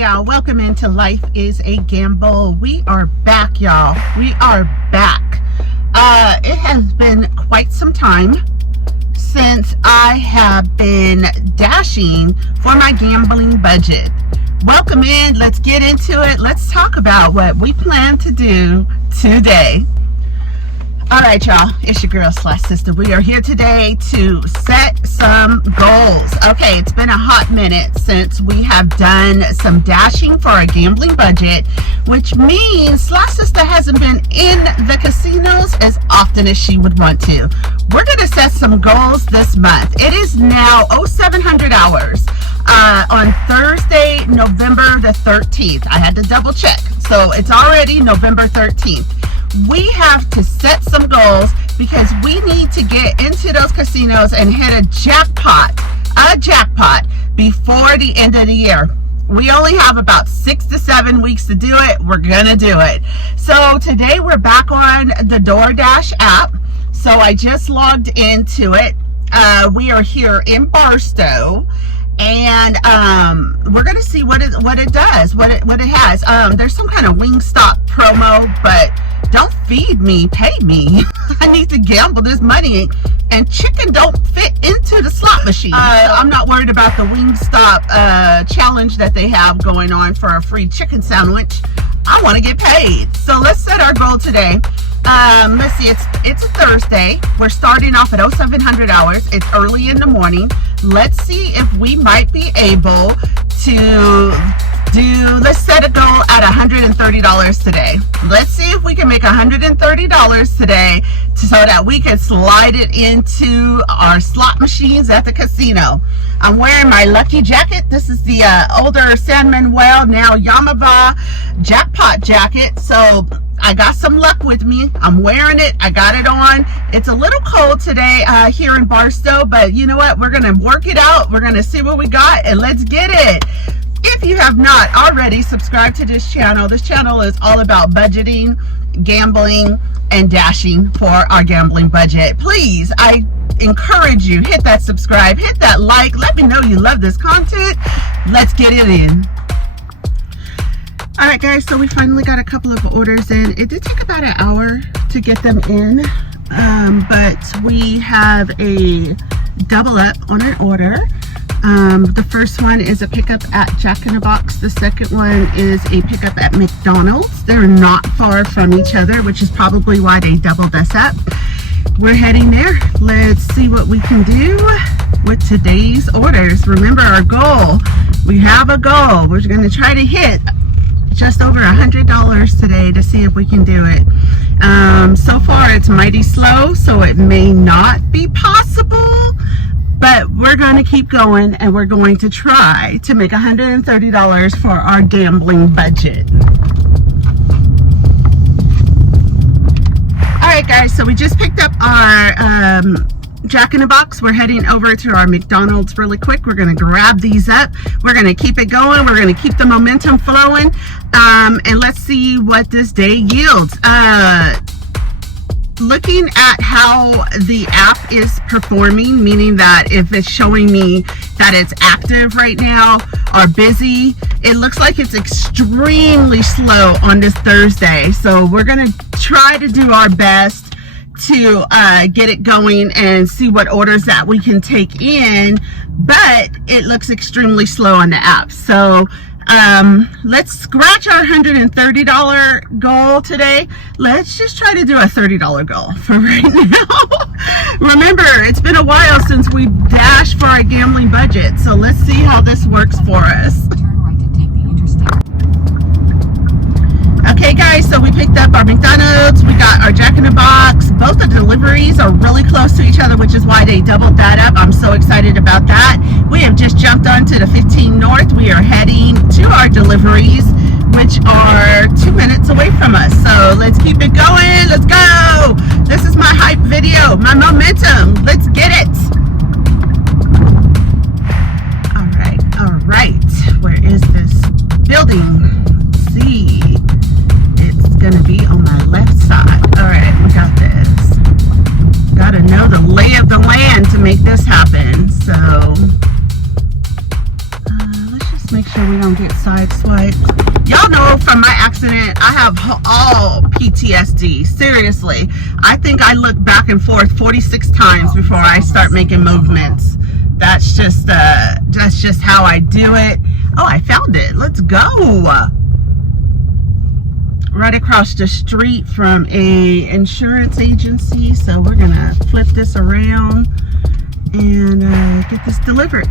y'all, welcome into Life is a Gamble. We are back, y'all. We are back. It has been quite some time since I have been dashing for my gambling budget. Welcome in. Let's get into it. Let's talk about what we plan to do today. All right, y'all, it's your girl slash sister. We are here today to set some goals. Okay, it's been a hot minute since we have done some dashing for our gambling budget, which means slash sister hasn't been in the casinos as often as she would want to. We're going to set some goals this month. It is now 0700 hours on Thursday, November the 13th. I had to double check. So it's already November 13th. We have to set some goals because we need to get into those casinos and hit a jackpot before the end of the year. We only have about 6 to 7 weeks to do it. We're gonna do it. So today we're back on the DoorDash app. So I just logged into it. We are here in Barstow. And we're gonna see what it does, what it has. There's some kind of Wingstop promo, but don't feed me, pay me. I need to gamble this money, and chicken don't fit into the slot machine. I'm not worried about the Wingstop challenge that they have going on for a free chicken sandwich. I want to get paid. So let's set our goal today. Let's see, it's a Thursday. We're starting off at 0700 hours. It's early in the morning. Let's see if we might be able to let's set a goal at $130 today. Let's see if we can make $130 today so that we can slide it into our slot machines at the casino. I'm wearing my lucky jacket. This is the older San Manuel, now Yamava Jackpot jacket. So I got some luck with me. I'm wearing it. I got it on. It's a little cold today here in Barstow, but you know what? We're going to work it out. We're going to see what we got, and let's get it. If you have not already subscribed to this channel is all about budgeting, gambling, and dashing for our gambling budget. Please, I encourage you, hit that subscribe, hit that like. Let me know you love this content. Let's get it in. All right, guys, so we finally got a couple of orders in. It did take about an hour to get them in, but we have a double up on an order. The first one is a pickup at Jack in the Box. The second one is a pickup at McDonald's. They're not far from each other, which is probably why they doubled us up. We're heading there. Let's see what we can do with today's orders. Remember our goal. We have a goal. We're going to try to hit just over $100 today to see if we can do it. So far it's mighty slow, so it may not be possible, but we're going to keep going, and we're going to try to make $130 for our gambling budget. All right, guys, so we just picked up our Jack in the Box. We're heading over to our McDonald's really quick. We're going to grab these up. We're going to keep it going. We're going to keep the momentum flowing, and let's see what this day yields. Looking at how the app is performing, meaning that if it's showing me that it's active right now or busy, it looks like it's extremely slow on this Thursday. So we're going to try to do our best to get it going and see what orders that we can take in, but it looks extremely slow on the app. So let's scratch our $130 goal today. Let's just try to do a $30 goal for right now. Remember, it's been a while since we dashed for our gambling budget, so let's see how this works for us. Okay, guys, so we picked up our McDonald's. We got our Jack in the Box. Both the deliveries are really close to each other, which is why they doubled that up. I'm so excited about that. We have just jumped onto the 15 North. We are heading to our deliveries, which are 2 minutes away from us. So let's keep it going. Let's go. This is my hype video, my momentum. Let's get it. All right. Where is this building? Let's see. Gonna be on my left side. All right, we got this. Gotta know the lay of the land to make this happen. So let's just make sure so we don't get sideswiped. Y'all know from my accident, I have all PTSD. Seriously, I think I look back and forth 46 times before I start making movements. That's just how I do it. Oh, I found it. Let's go. Right across the street from a insurance agency. So we're gonna flip this around and get this delivered.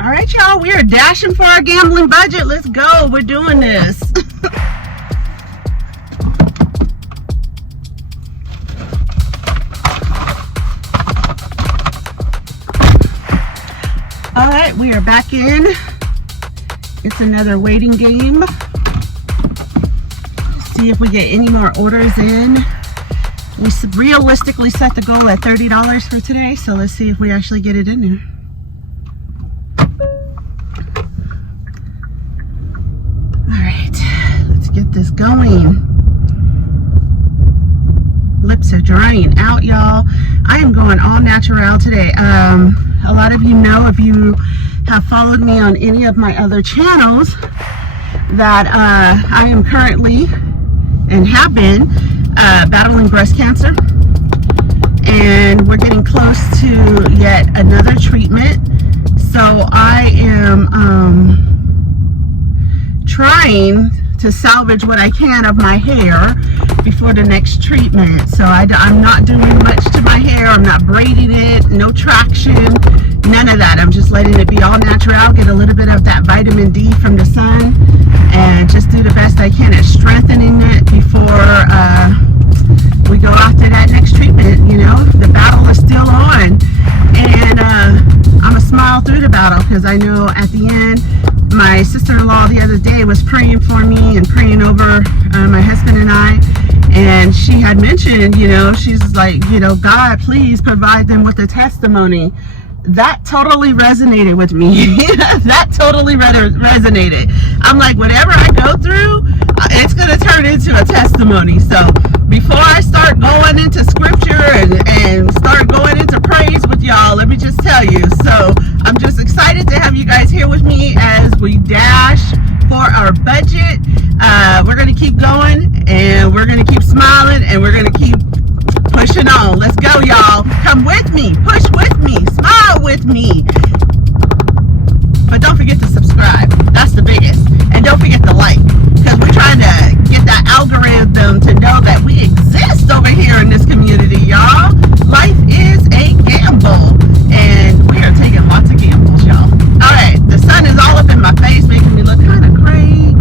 All right, y'all, we are dashing for our gambling budget. Let's go. We're doing this. All right, we are back in. It's another waiting game. See if we get any more orders in. We realistically set the goal at $30 for today, so let's see if we actually get it in there. All right, let's get this going. Lips are drying out, y'all. I am going all natural today. A lot of you know, if you have followed me on any of my other channels, that I am currently and have been battling breast cancer, and we're getting close to yet another treatment. So I am trying to salvage what I can of my hair before the next treatment. So I'm not doing much to my hair. I'm not braiding it, no traction, none of that. I'm just letting it be all natural, get a little bit of that vitamin D from the sun, and just do the best I can at strengthening it before we go after that next treatment. You know, the battle is still on, and I'm gonna smile through the battle, because I know at the end, my sister-in-law the other day was praying for me and praying over my husband and I, and she had mentioned, you know, she's like, you know, God, please provide them with a testimony. That totally resonated with me. That totally resonated. I'm like, whatever I go through, it's going to turn into a testimony. So before I start going into scripture and start going into praise with y'all, let me just tell you. So I'm just excited to have you guys here with me as we dash for our budget. We're going to keep going, and we're going to keep smiling, and we're going to keep pushing on. Let's go, y'all. Come with me. Push with me. Smile with me. But don't forget to subscribe. That's the biggest. And don't forget to like, because we're trying to get that algorithm to know that we exist over here in this community, y'all. Life is a gamble, and we are taking lots of gambles, y'all. All right, the sun is all up in my face, making me look kind of cray.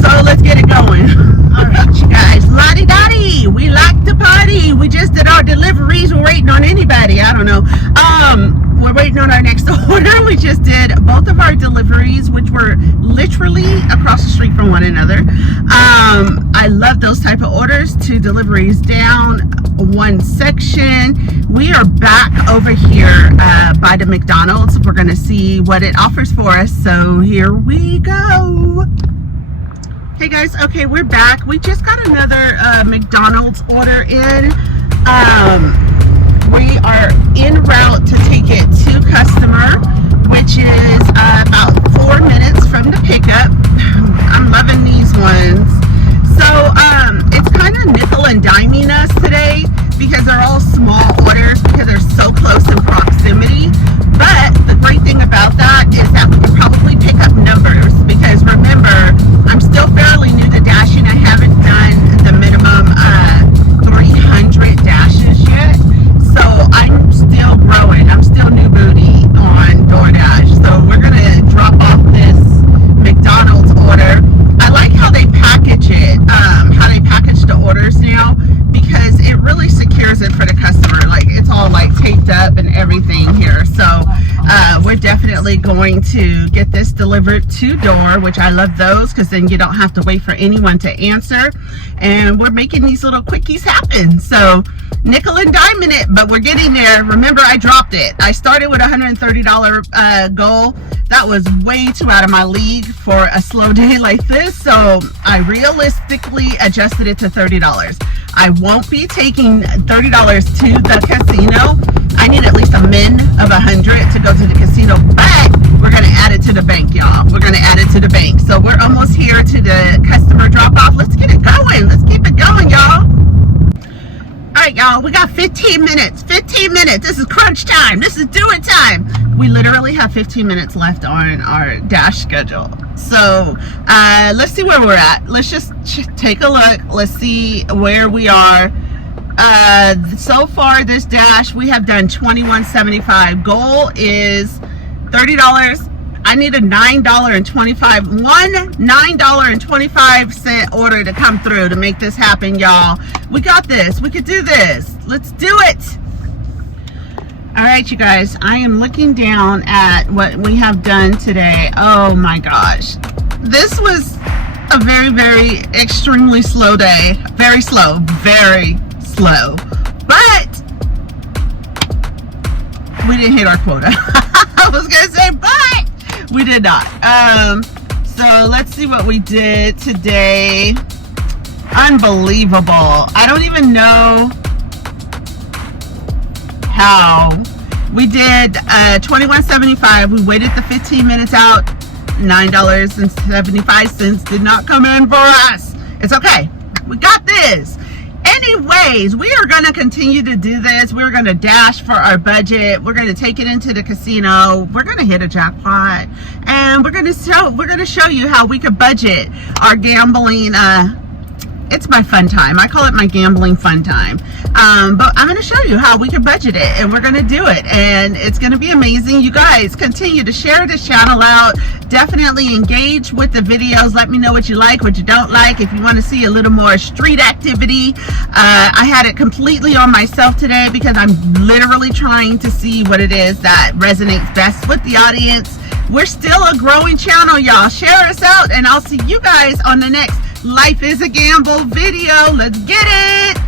So let's get it going. All right, you guys, lottie-dottie, we like to party. We just did our deliveries. We're waiting on anybody, I don't know. We're waiting on our next order. We just did both of our deliveries, which were literally across the street from one another. I love those type of orders. 2 deliveries down, 1 section. We are back over here by the McDonald's. We're gonna see what it offers for us, so here we go. Hey guys, okay, we're back. We just got another McDonald's order in. We are en route to take it to customer, which is about 4 minutes from the pickup. I'm loving these ones. So it's kind of nickel and diming us today, because they're all small orders, because they're so close in proximity. But the great thing about that is that we can probably pick up numbers, because remember, I'm still fairly new to dashing. I haven't done the minimum 300 dashes yet, so I'm still growing. I'm still new booty on DoorDash. So we're gonna drop off this McDonald's order. I like how they package it, how they package the orders now, because it really secures it for the customer. Like, it's all like taped up and everything here. So we're definitely going to get this delivered to door, which I love those, because then you don't have to wait for anyone to answer. And we're making these little quickies happen. So nickel and diming it, but we're getting there. Remember, I dropped it. I started with a $130 goal. That was way too out of my league for a slow day like this. So I realistically adjusted it to $30. I won't be taking $30 to the casino. I need at least a min of 100 to go to the casino, but we're going to add it to the bank, y'all. We're going to add it to the bank. So we're almost here to the customer drop-off. Let's get it going. Let's keep it going, y'all. All right, y'all, we got 15 minutes. 15 minutes. This is crunch time. This is do it time. We literally have 15 minutes left on our dash schedule. So let's see where we're at. Let's just take a look. Let's see where we are. So far this dash, we have done $21.75. Goal is $30. I need a $9.25 order to come through to make this happen, y'all. We got this. We could do this. Let's do it. All right, you guys, I am looking down at what we have done today. Oh my gosh. This was a very, very extremely slow day. Very slow, very slow. But we didn't hit our quota. I was gonna say, but we did not. So let's see what we did today. Unbelievable. I don't even know how. We did $21.75. We waited the 15 minutes out. $9.75 did not come in for us. It's okay. We got this. Anyways, we are going to continue to do this. We're going to dash for our budget. We're going to take it into the casino. We're going to hit a jackpot, and we're going to show you how we could budget our gambling. It's my fun time. I call it my gambling fun time. But I'm going to show you how we can budget it, and we're going to do it, and it's going to be amazing. You guys continue to share this channel out. Definitely engage with the videos. Let me know what you like, what you don't like. If you want to see a little more street activity, I had it completely on myself today because I'm literally trying to see what it is that resonates best with the audience. We're still a growing channel, y'all. Share us out, and I'll see you guys on the next Life is a Gamble video. Let's get it.